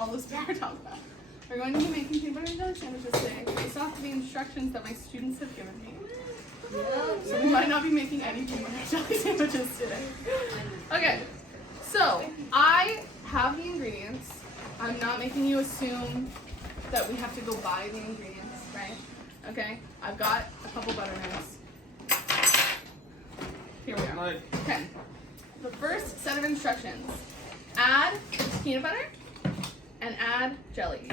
all this power talk about. We're going to be making peanut butter and jelly sandwiches today based off of the instructions that my students have given me. So we might not be making any peanut butter and jelly sandwiches today. Okay, so I have the ingredients. I'm not making you assume that we have to go buy the ingredients, right? Okay, I've got a couple butter knives. Here we are. Okay, the first set of instructions. Add peanut butter and add jelly.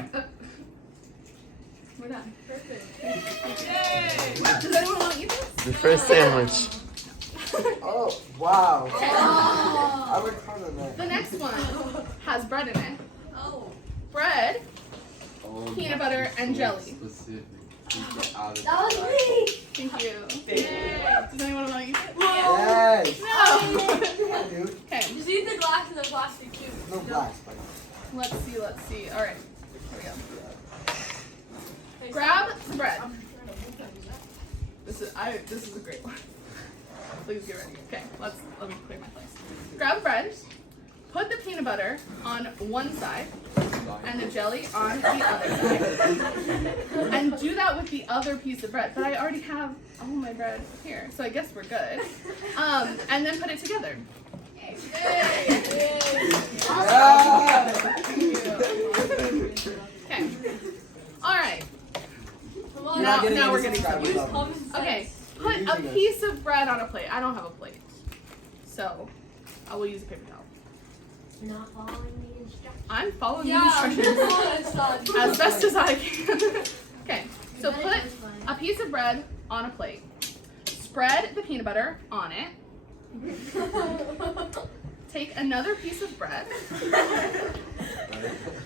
We're done. Perfect. Yay! Does anyone want to eat this? The first sandwich. Oh, wow. I would count on that. The next one has bread in it. Oh. Bread, peanut butter, and jelly. Specific. That was me. Thank you. Yay! Does anyone want to eat it? Yes. No! I do. Okay, Just eat the glass and the plastic too. No glass, but let's see. All right, here we go. Grab the bread. This is a great one. Please get ready. Okay, let me clear my place. Grab the bread. Put the peanut butter on one side and the jelly on the other side. And do that with the other piece of bread. But I already have all my bread here, so I guess we're good. And then put it together. Okay. All right. Now we're getting somewhere. Okay. Put a piece of bread on a plate. I don't have a plate, so I will use a paper towel. Not following the instructions. I'm following the instructions as best as I can. Okay, so put a piece of bread on a plate. Spread the peanut butter on it. Take another piece of bread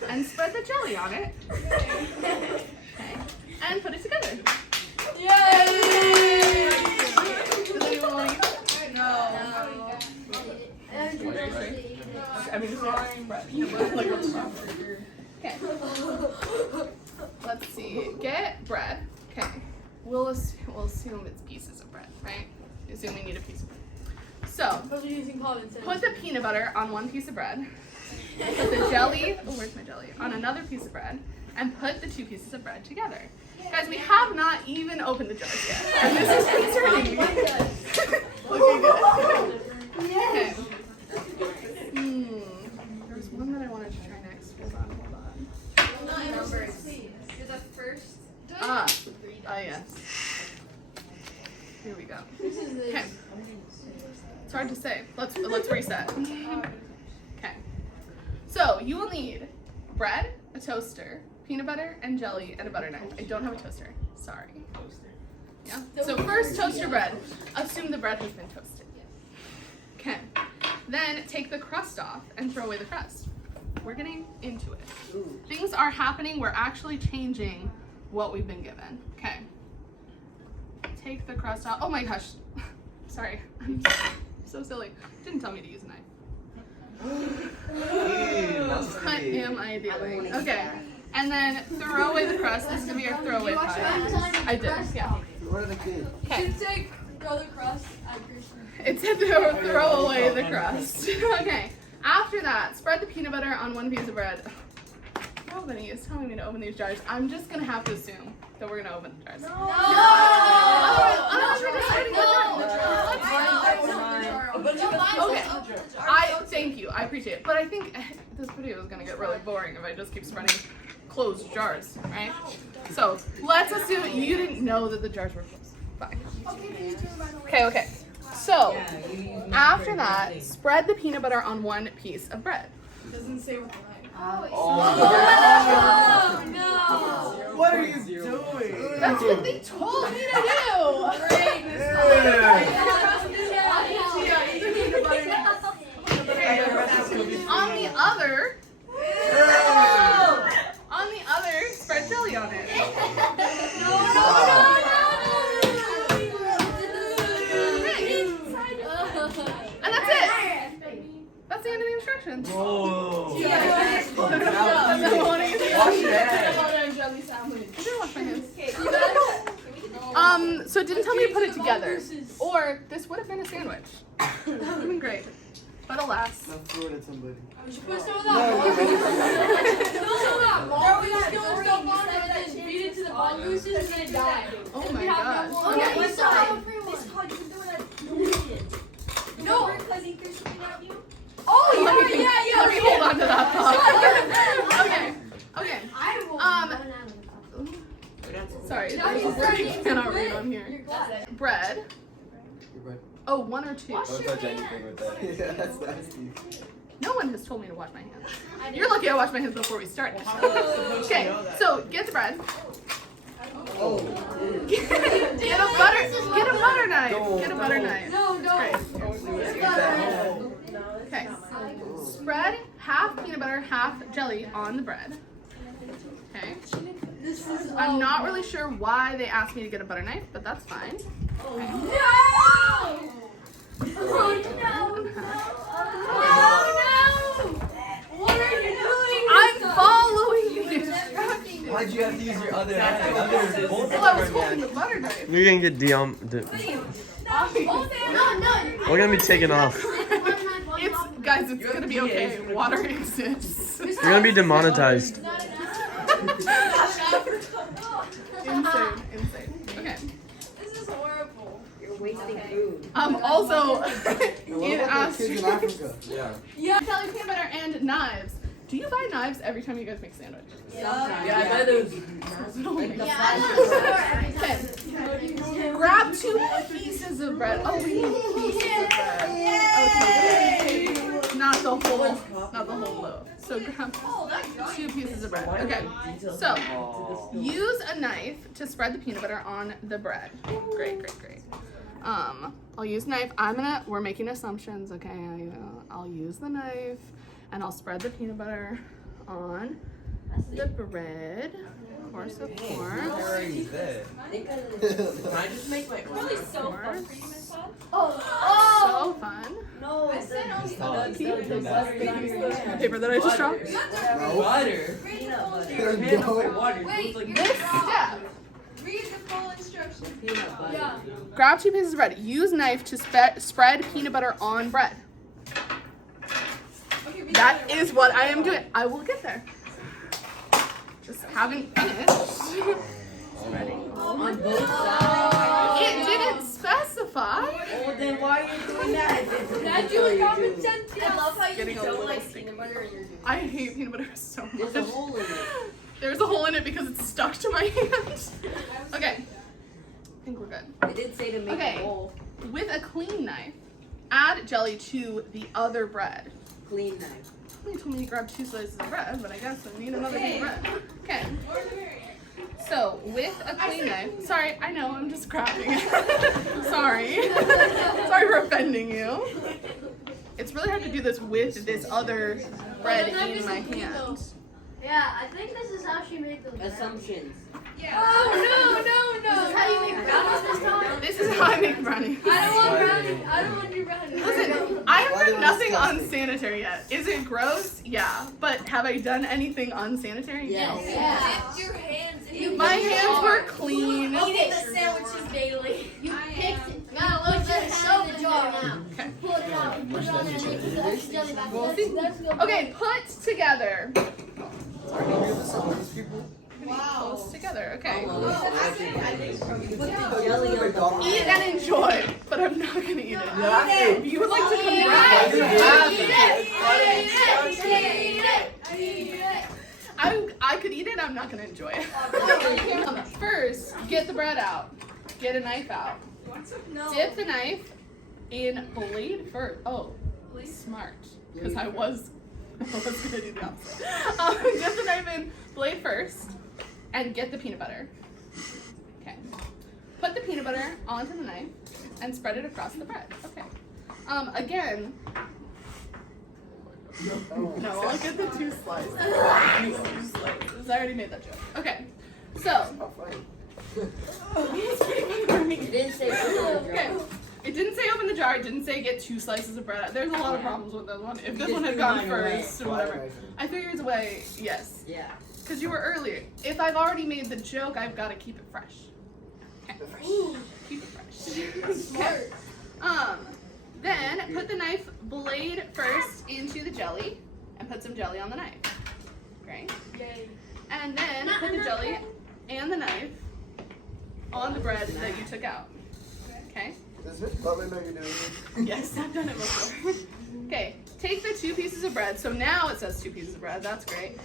and spread the jelly on it. Okay, and put it together. Yay! Does anyone want to eat it? No. I mean, it's bread. Like, what's wrong? Okay. Let's see. Get bread. Okay. We'll assume it's pieces of bread, right? Assume we need a piece of bread. So, put the peanut butter on one piece of bread. Put the jelly, where's my jelly? On another piece of bread. And put the two pieces of bread together. Guys, we have not even opened the jars yet. And this is concerning me. Looking good. Okay. There's one that I wanted to try next. Hold on. You're the first. Yes. Here we go. Okay. It's hard to say. Let's reset. Okay. So you will need bread, a toaster, peanut butter, and jelly, and a butter knife. I don't have a toaster. Sorry. Yeah. So first, toast your bread. Assume the bread has been toasted. Okay. Then take the crust off and throw away the crust. We're getting into it. Things are happening. We're actually changing what we've been given. Okay. Take the crust off. Oh my gosh. Sorry. I'm so silly. Didn't tell me to use a knife. What am I doing? Okay. And then throw away the crust. This is going to be our throwaway pie. I did. Yeah. what are the kids? Okay. You take throw the crust at Christian. It's a throw away the crust. Okay. After that, spread the peanut butter on one piece of bread. Nobody is telling me to open these jars. I'm just going to have to assume that we're going to open the jars. Otherwise we're just starting the Okay. Thank you. I appreciate it. But I think this video is going to get really boring if I just keep spreading closed jars, right? So let's assume you didn't know that the jars were closed. Fine. Okay. So after that, spread the peanut butter on one piece of bread. It doesn't say with the knife. Oh, no! what are you doing? That's what they told me to do. On the other, spread jelly on it. And that's it. That's the end of the instructions. Whoa. I didn't wash my hands. So it didn't tell me to put it together. Or this would have been a sandwich. It would have been great. But alas. Don't throw it at somebody. We should put some of that. August is gonna die. Oh my We have gosh. no more. Okay. We still have a free This one. hug, you know that. No. Cousin Christian got you? Oh Let me- yeah. Let me hold on to that thought. Okay. Okay. I will. Sorry. Now There's you're a word you starting cannot to read quit. on here. You're glad. Bread. You're right. Oh, 1 or 2. Wash Don't touch anything with that. Yeah, that's nasty. No one has told me to wash my hands. I You're lucky I washed my hands before we started. Okay, so get the bread. Oh. Get a butter knife. Get a butter knife. No, Great. don't. Okay. Spread half peanut butter, half jelly on the bread. Okay. This is. I'm not really sure why they asked me to get a butter knife, but that's fine. Okay. No! Oh no! What are you doing? I'm following you. Why'd you have to use your other hand? Well, I was holding the butter knife. You're gonna get we're gonna be taken off. Guys, it's gonna be okay. Water exists. You're gonna be demonetized. Insane. Okay. This is horrible. You're wasting food. Also, What in about the kids in Australia, Africa? yeah, Kelly peanut butter and knives. Do you buy knives every time you guys make sandwiches? Okay. Grab 2 pieces of bread. Oh, we need pieces of bread. Okay. Not the whole loaf. So grab 2 pieces of bread. Okay. So use a knife to spread the peanut butter on the bread. Great. I'll use knife. We're making assumptions, okay? I'll use the knife and I'll spread the peanut butter on the bread. Course of course. Already there. Can I just make my own? Really so Course. fun for you, Miss Todd. So fun. No, I said only the butter is on your hand. Paper that I just dropped. Butter. Peanut butter. Your hand over water. Wait, Like This step. read the full instructions. peanut butter. Yeah. Grab 2 pieces of bread. Use knife to spread peanut butter on bread. Okay, be That better. is what I am doing. I will get there. Just haven't finished. On both sides. It didn't specify. Well, then why are you doing that? That dude common sense. I love how you Getting a don't little like sticky. peanut butter in your food. I hate peanut butter so much. There's a hole in it. There's a hole in it because it's stuck to my hand. Okay. I think we're good. It did say to make Okay. a bowl. With a clean knife, add jelly to the other bread. Clean knife. You told me to grab 2 slices of bread, but I guess I need another piece of bread. Okay. So with a clean knife, sorry, I know I'm just grabbing it. Sorry. Sorry for offending you. It's really hard to do this with this other bread in my hand. Yeah, I think this is how she made the bread. Assumptions. Oh no. This is how you make brownies this time? This is how I make brownies. I don't want brownie. I don't want your brownie. Listen, I have done nothing unsanitary yet. Is it gross? Yeah. But have I done anything unsanitary? Yes. No. Yeah. Dip your hands in My hands were clean. Eating the sandwiches daily. You picked it. Got a little bit of soap in there now. Okay. Pull it out. Put it on there. Make it accidentally back. We'll see. Okay, put together. Are you doing this with these people? Close together. Okay. Put the jelly on the Eat and enjoy, but I'm not gonna eat it. have If you would like to come You back, I could eat it. I'm not gonna enjoy it. First, get the bread out. Get a knife out. Dip the knife in blade first. Oh, smart. Because I was gonna do the opposite. Dip the knife in blade first, and get the peanut butter. Okay. Put the peanut butter onto the knife and spread it across the bread. Okay. Again. No, I'll get the 2 slices. I already made that joke. Okay. So. Oh, fine. It didn't say put it in the Okay. jar. It didn't say open the jar. It didn't say get 2 slices of bread. There's a lot of problems with this one. If this just one had threw gone mine away. first or whatever. I threw yours away. Yes. Yeah. Because you were earlier. If I've already made the joke, I've got to keep it fresh. Okay. Keep it fresh. Smart. Then put the knife blade first into the jelly and put some jelly on the knife. Great. Yay. And then put the jelly and the knife on the bread that you took out. Okay? Does Miss Butler know you're doing this? Yes, I've done it before. Okay, take the 2 pieces of bread. So now it says 2 pieces of bread. That's great.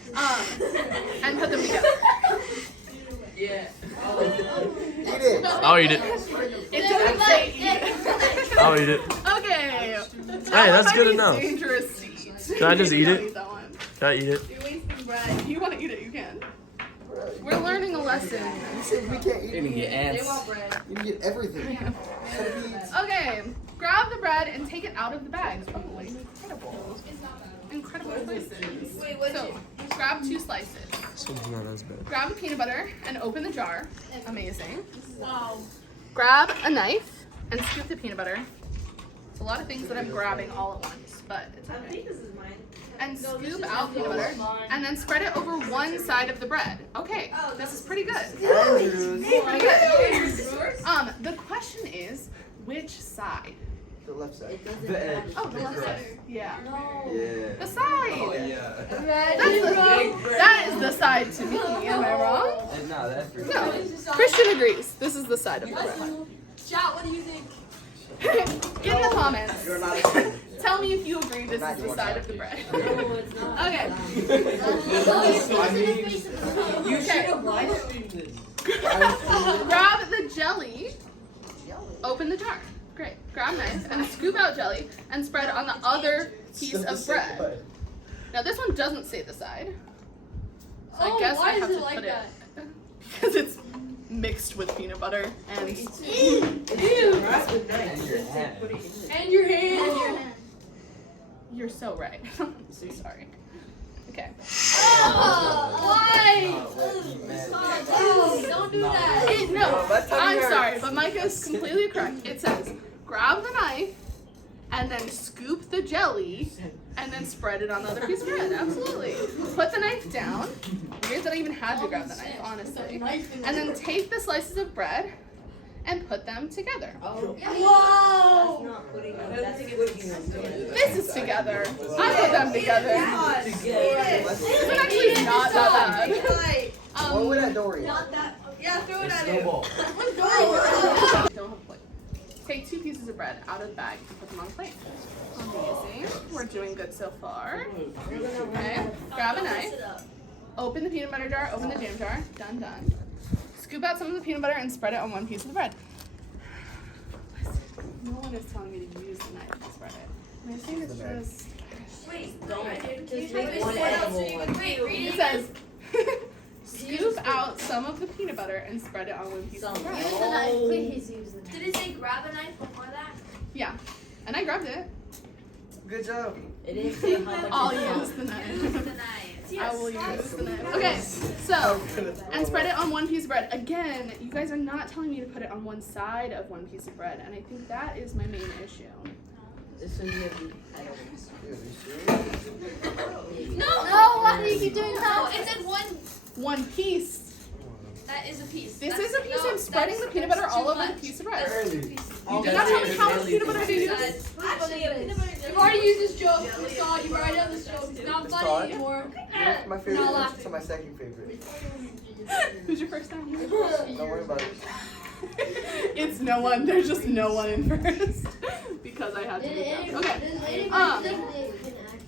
And put them together. Yeah. Eat it. I'll eat it. It doesn't say eat it. I'll eat it. Okay. Hey, that's good That might enough. be dangerous seed. Can I just eat Don't it? eat that one. Can I eat it? You're wasting bread. If you want to eat it, you can. We're learning a lesson. You said we can't eat You're gonna it. get ants. You can get everything. Okay, grab the bread and take it out of the bag. Oh, incredible. Incredible choices. Wait, what? So, grab 2 slices. This one's not as bad. Grab the peanut butter and open the jar. Amazing. Wow. Grab a knife and scoop the peanut butter. It's a lot of things that I'm grabbing all at once, but it's okay. this is mine. And scoop out peanut butter and then spread it over one side of the bread. Okay, this is pretty good. Andrews. Pretty good. The question is, which side? The left side. The edge. Oh, the left side. Yeah. Yeah. The side. Oh, yeah. That is the side to me. Am I wrong? And no, that's for No. Christian agrees. This is the side of the bread. Chat, what do you think? Get in the comments. You're not a fan. Tell me if you agree this is the side of the bread. Okay. You should Okay. have live streamed this. Grab the jelly. Open the jar. Great. Grab a knife and scoop out jelly and spread on the other piece of bread. Now this one doesn't say the side. So I guess why I have is to it like put that? it because it's mixed with peanut butter and And your hand. And your hand. you're so right. I'm so sorry. Okay. Why? Don't do that. No, That's how I'm you sorry, but Micah is completely correct. It says grab the knife and then scoop the jelly and then spread it on the other piece of bread. Absolutely. Put the knife down. Weird that I even had to grab the knife, honestly. And then take the slices of bread and put them together. Whoa. This is together. I put them together. This is actually not that bad. What would that door eat? Yeah, throw it at Snowball. Don't have a plate. Take 2 pieces of bread out of the bag and put them on the plate. Amazing. We're doing good so far. Okay. Grab a knife. Open the peanut butter jar. Open the jam jar. Done, done. Scoop out some of the peanut butter and spread it on one piece of the bread. Listen, no one is telling me to use the knife to spread it. And I think it's just. It says, scoop out some of the peanut butter and spread it on one piece of Use bread. the knife. Please use the knife. Did it say grab a knife before that? Yeah. And I grabbed it. Good job. It didn't say how much. I'll use the knife. I will use the knife. Okay, so, and spread it on one piece of bread. Again, you guys are not telling me to put it on one side of one piece of bread, and I think that is my main issue. This one you No, why do you keep doing No, that? it said one. One piece. That is a piece. This That's- is a piece. no, I'm spreading the that's- peanut butter that's all too over the much. piece of bread. That's two pieces. You did not tell me how much peanut butter to use. Actually, you've already used this joke. It's gone. You've already done this joke. It's not It's funny gone? anymore. What's my favorite? Not What's laughing. to my second favorite? Who's your first time? Don't worry about it. It's no one. There's just no one in first because I had to do that. Okay.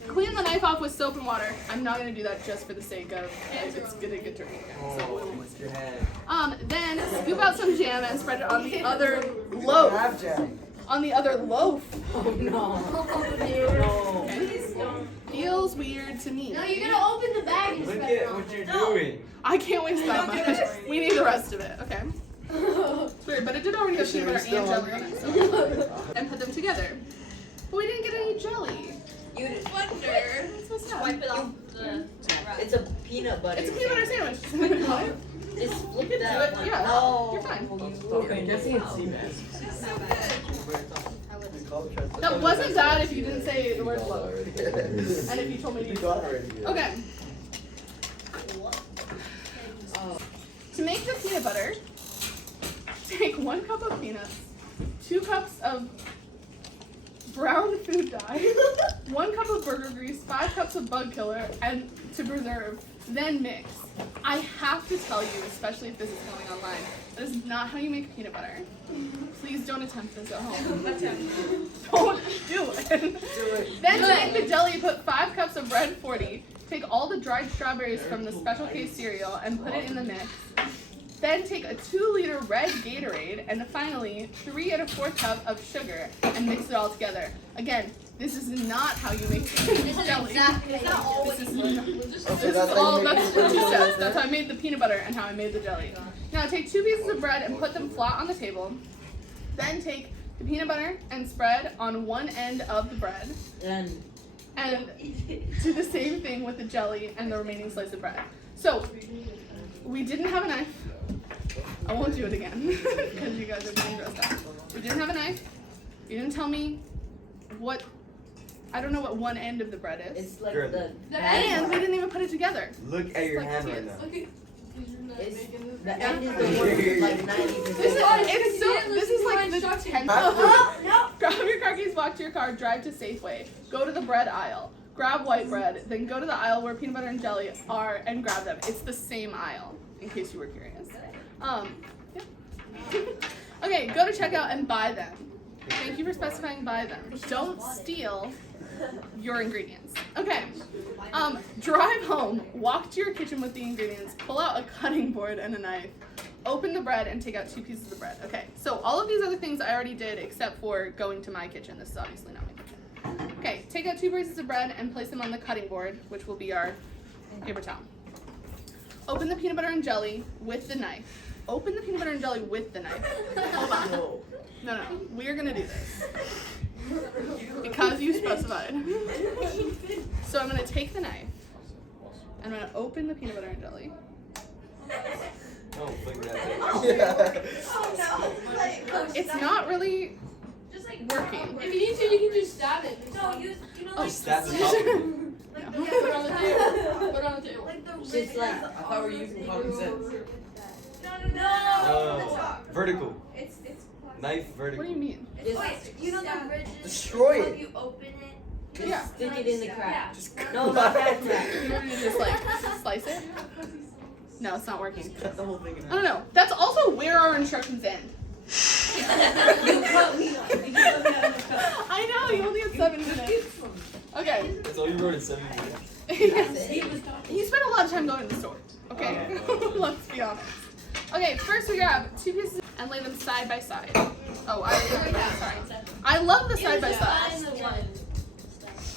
Clean the knife off with soap and water. I'm not gonna do that just for the sake of it's gonna get dirty. So with your hand. then scoop out some jam and spread it on the other loaf. Half jam. On the other loaf. Oh no. Okay. Feels weird to me. No, you're gonna open the bag and Look spread it at on. what you're doing. I can't waste that much. We need the rest of it. Okay. It's weird, but it did already have peanut butter and jelly on it. So. And put them together. But we didn't get any jelly. You Wonder. That's so sad. Wipe it off the. It's a peanut butter. It's a peanut butter sandwich. What? Just flip that one. Yeah, No. you're fine. Okay, guessing it's seabass. That wasn't bad if you didn't say the word loaf. And if you told me to You use got it. already. Okay. To make the peanut butter, take 1 cup of peanuts, 2 cups of brown food dye, 1 cup of burger grease, 5 cups of bug killer, and to preserve. Then mix. I have to tell you, especially if this is going online, that is not how you make peanut butter. Please don't attempt this at home. Don't do it. Then to make the jelly, put 5 cups of red 40. Take all the dried strawberries from the Special K cereal and put it in the mix. Then take a 2-liter red Gatorade and finally 3 1/4 cup of sugar and mix it all together. Again, this is not how you make jelly. It's not all This is not. Okay, This is that's how all, you make that's the the 2 jelly. steps. That's how I made the peanut butter and how I made the jelly. Now take 2 pieces of bread and put them flat on the table. Then take the peanut butter and spread on one end of the bread. And do the same thing with the jelly and the remaining slice of bread. So, we didn't have a knife. I won't do it again because you guys are getting grossed out. We didn't have a knife. You didn't tell me what, I don't know what one end of the bread is. It's like Good. the And we didn't even put it together. Look at your Like hand this. right now. it's the end is the one with like 90%. This is like the 10th. No. Grab your car keys, walk to your car, drive to Safeway. Go to the bread aisle. Grab white bread, then go to the aisle where peanut butter and jelly are and grab them. It's the same aisle, in case you were curious. Yeah. Okay, go to checkout and buy them. Thank you for specifying buy them. Don't steal your ingredients. Okay. Drive home, walk to your kitchen with the ingredients, pull out a cutting board and a knife, open the bread and take out 2 pieces of bread. Okay, so all of these other things I already did except for going to my kitchen. This is obviously not my kitchen. Okay, take out 2 pieces of bread and place them on the cutting board, which will be our paper towel. Open the peanut butter and jelly with the knife. Open the peanut butter and jelly with the knife. Hold on. No, we are gonna do this. Because you specified. So I'm gonna take the knife. I'm gonna open the peanut butter and jelly. Oh, look at that. It's not really Just like working. If you need to, you can just stab it. No, you know, Oh, like, Stab the top of it. Put it on the table. Put it on the table. like the It's like I thought we were using common sense. No. Vertical. It's Knife What vertical. do you mean? Just, you know the bridges. Destroy when it. you open it. just Yeah. stick it in the crack. Just No, not that crack. You want me to just like slice it? No, it's not working. Cut the whole thing in I don't know. That's also where our instructions end. You cut me off. You cut me out of the cup. I know, you only had 7 minutes. Okay. That's all you wrote in 7 minutes. He spent a lot of time going to the store. Okay, let's be honest. Okay, first we grab 2 pieces and lay them side by side. Oh, sorry. I love the side by side.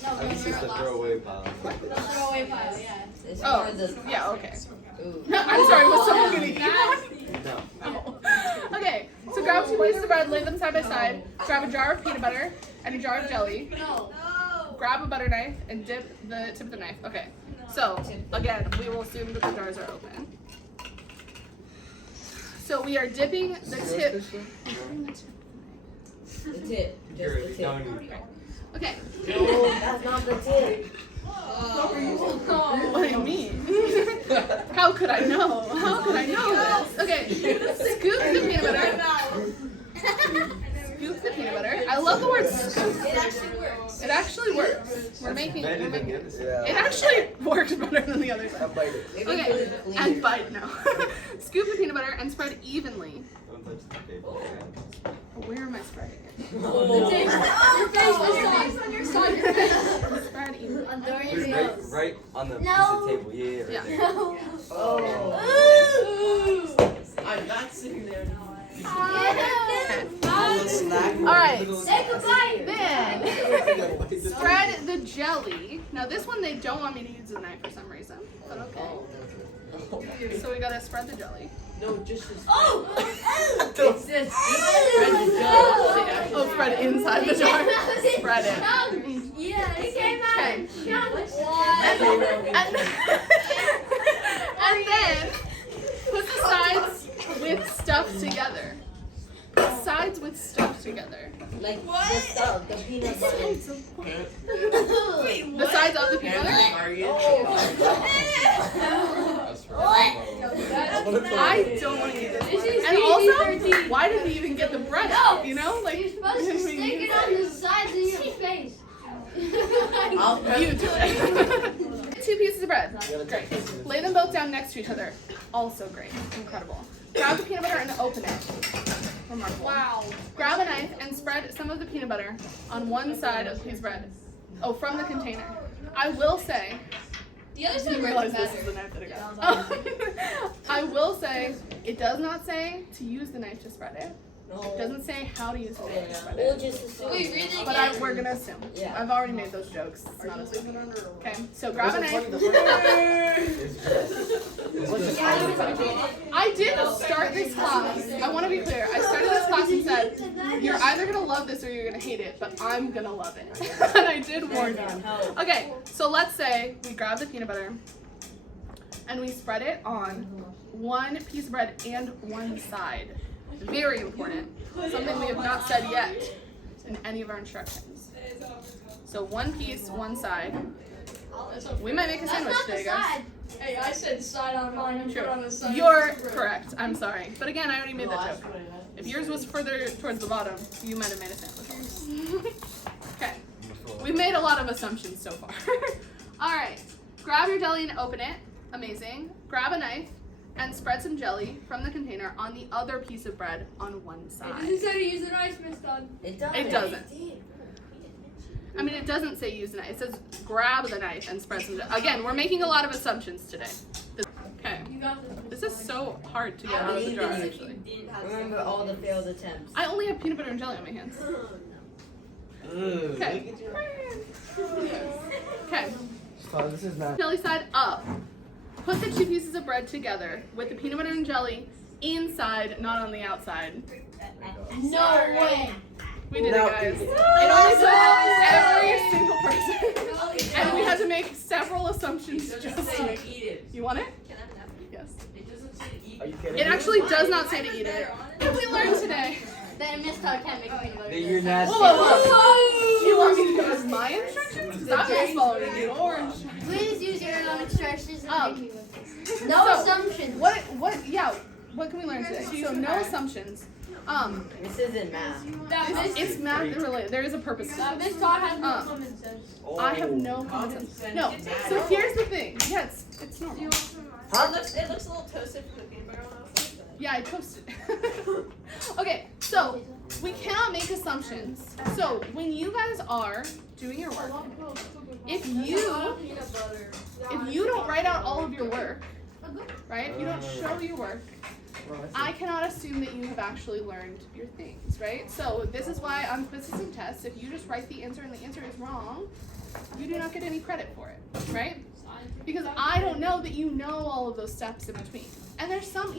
I guess it's the throwaway pile. Throwaway pile, yeah. It's Oh, for the. yeah, okay. Ooh. I'm sorry, was someone gonna eat one? No. Oh. Okay, so grab 2 pieces of bread, lay them side by side. Grab a jar of peanut butter and a jar of jelly. No. Grab a butter knife and dip the tip of the knife. Okay, so again, we will assume that the jars are open. So we are dipping the tip. The tip. Just Here, the now tip. we need- Okay, No, that's not the tip. what do you mean? How could I know? How could I know this? Okay, scoop the peanut butter. Scoop the peanut butter. I love the word scoop. It actually works. It actually works. We're making Better it. than the other side. It Yeah. actually works better than the other I side. bite it. Maybe Okay, put it cleaner. and bite now. Scoop the peanut butter and spread evenly. Don't touch the table. Where am I spreading it? Oh. Your face, on your side. your face. Spread evenly. Under Put your it right, nose. right on the piece No. of table. Yeah, right Yeah. there. No. Oh. I'm not sitting there. Okay. Snack. All right. Say goodbye. Then spread the jelly. Now this one they don't want me to use a knife for some reason, but okay. So we gotta spread the jelly. No, just the spread. Oh. It says just spread the jelly. Oh, spread inside the jar. Spread it. Yeah, it came out. Okay. What? And then put the sides with stuff together. Put sides with stuff together. Like the stuff, the peanut butter. The sides of the peanut butter. I don't want to eat this. This is And also, PG-13. why did we even get the bread? No. You know, like You're supposed to stick it on the sides of your You do it. 2 pieces of bread. Great. Lay them both down next to each other. Also great. Incredible. Grab the peanut butter and open it. Remarkable. Wow. Grab a knife and spread some of the peanut butter on one side of the piece of bread. Oh, from the container. I will say, The other I side didn't realize works this is better. the knife that I got. I will say, it does not say to use the knife to spread it. It doesn't say how to use the knife to spread We'll it. just assume. Wait, read it But again. we're gonna assume. Yeah. I've already made those jokes. It's not assuming. Okay, so grab a knife. I did start this class. I want to be clear. I started this class and said, you're either going to love this or you're going to hate it, but I'm going to love it. And I did warn you. Okay, so let's say we grab the peanut butter and we spread it on one piece of bread and one side. Very important. Something we have not said yet in any of our instructions. So one piece, one side. We might make a That's sandwich not the today, guys. side. Hey, I said side on mine. You put on the side. You're correct. I'm sorry. But again, I already made that joke. If yours was further towards the bottom, you might have made a sandwich. Okay. We've made a lot of assumptions so far. Alright. Grab your jelly and open it. Amazing. Grab a knife and spread some jelly from the container on the other piece of bread on one It side. doesn't say to use the knife, Miss Todd. It doesn't. It doesn't. I mean, it doesn't say use the knife. It says grab the knife and spread some jelly. Again, we're making a lot of assumptions today. Okay. You got this. This is so hard to get I out of the believe jar, in you. actually. Remember all the failed attempts. I only have peanut butter and jelly on my hands. Okay. Okay. This is not. Jelly side up. Put the 2 pieces of bread together with the peanut butter and jelly inside, not on the outside. No way. We did No. it, guys. It only took every single person. And we had to make several assumptions just to make. Eat it. You want it? Yes. It doesn't say to eat Are you kidding It me? actually does not say to eat it. What did we learn today? Then Miss Todd can't make peanut butter. That you're nasty. Whoa, whoa, whoa. You want me to go as my instructions? Because I'm just following your instructions. Please use your own instructions and Um, make me look. So, No assumptions. What can we learn today? So no assumptions. This isn't math. It's math related. There is a purpose to That this. Miss Todd has no common sense. I have no common sense. No. So here's the thing. Yeah, it's normal. It looks a little toasted from the peanut butter on the outside. Yeah, I toasted. Okay, so we cannot make assumptions. So when you guys are doing your work, if you don't write out all of your work, right? If you don't show your work, I cannot assume that you have actually learned your things, right? So this is why on quizzes and tests, if you just write the answer and the answer is wrong, you do not get any credit for it, right? Because I don't know that you know all of those steps in between. And there's some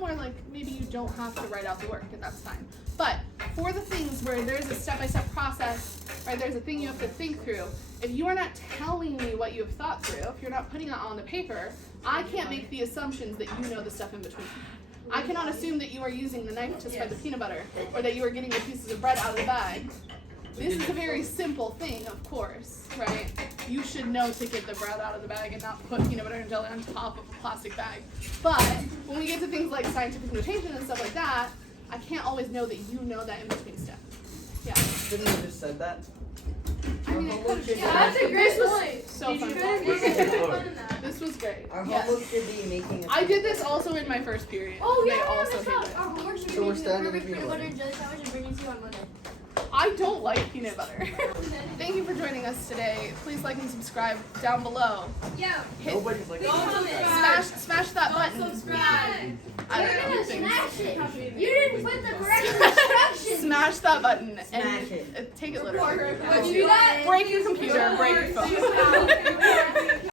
where like maybe you don't have to write out the work, and that's fine. But for the things where there's a step-by-step process, right, there's a thing you have to think through, if you are not telling me what you have thought through, if you're not putting it on the paper, I can't make the assumptions that you know the stuff in between. I cannot assume that you are using the knife to spread the peanut butter, or that you are getting the pieces of bread out of the bag. This is a very simple thing, of course, right? You should know to get the bread out of the bag and not put peanut butter and jelly on top of a plastic bag. But when we get to things like scientific notation and stuff like that, I can't always know that you know that in between step. Yeah. Shouldn't you just said that? I mean, I could have just Yeah, that's a great point. so fun. This was great. Our Yes. homework should be making a I did this also in my first period. Oh They yeah, also Miss hated Todd. it. Our homework should be So we're making the standing perfect in peanut peanut butter and jelly sandwich and bring it to you on Monday. I don't like peanut butter. Thank you for joining us today. Please like and subscribe down below. Yeah. Hit, Nobody's like. smash that button. Subscribe. I You're don't know gonna things. smash it. You didn't put the correct instructions. Smash that button and Smash it. take it literally. Would you do that? Break your computer, break your phone.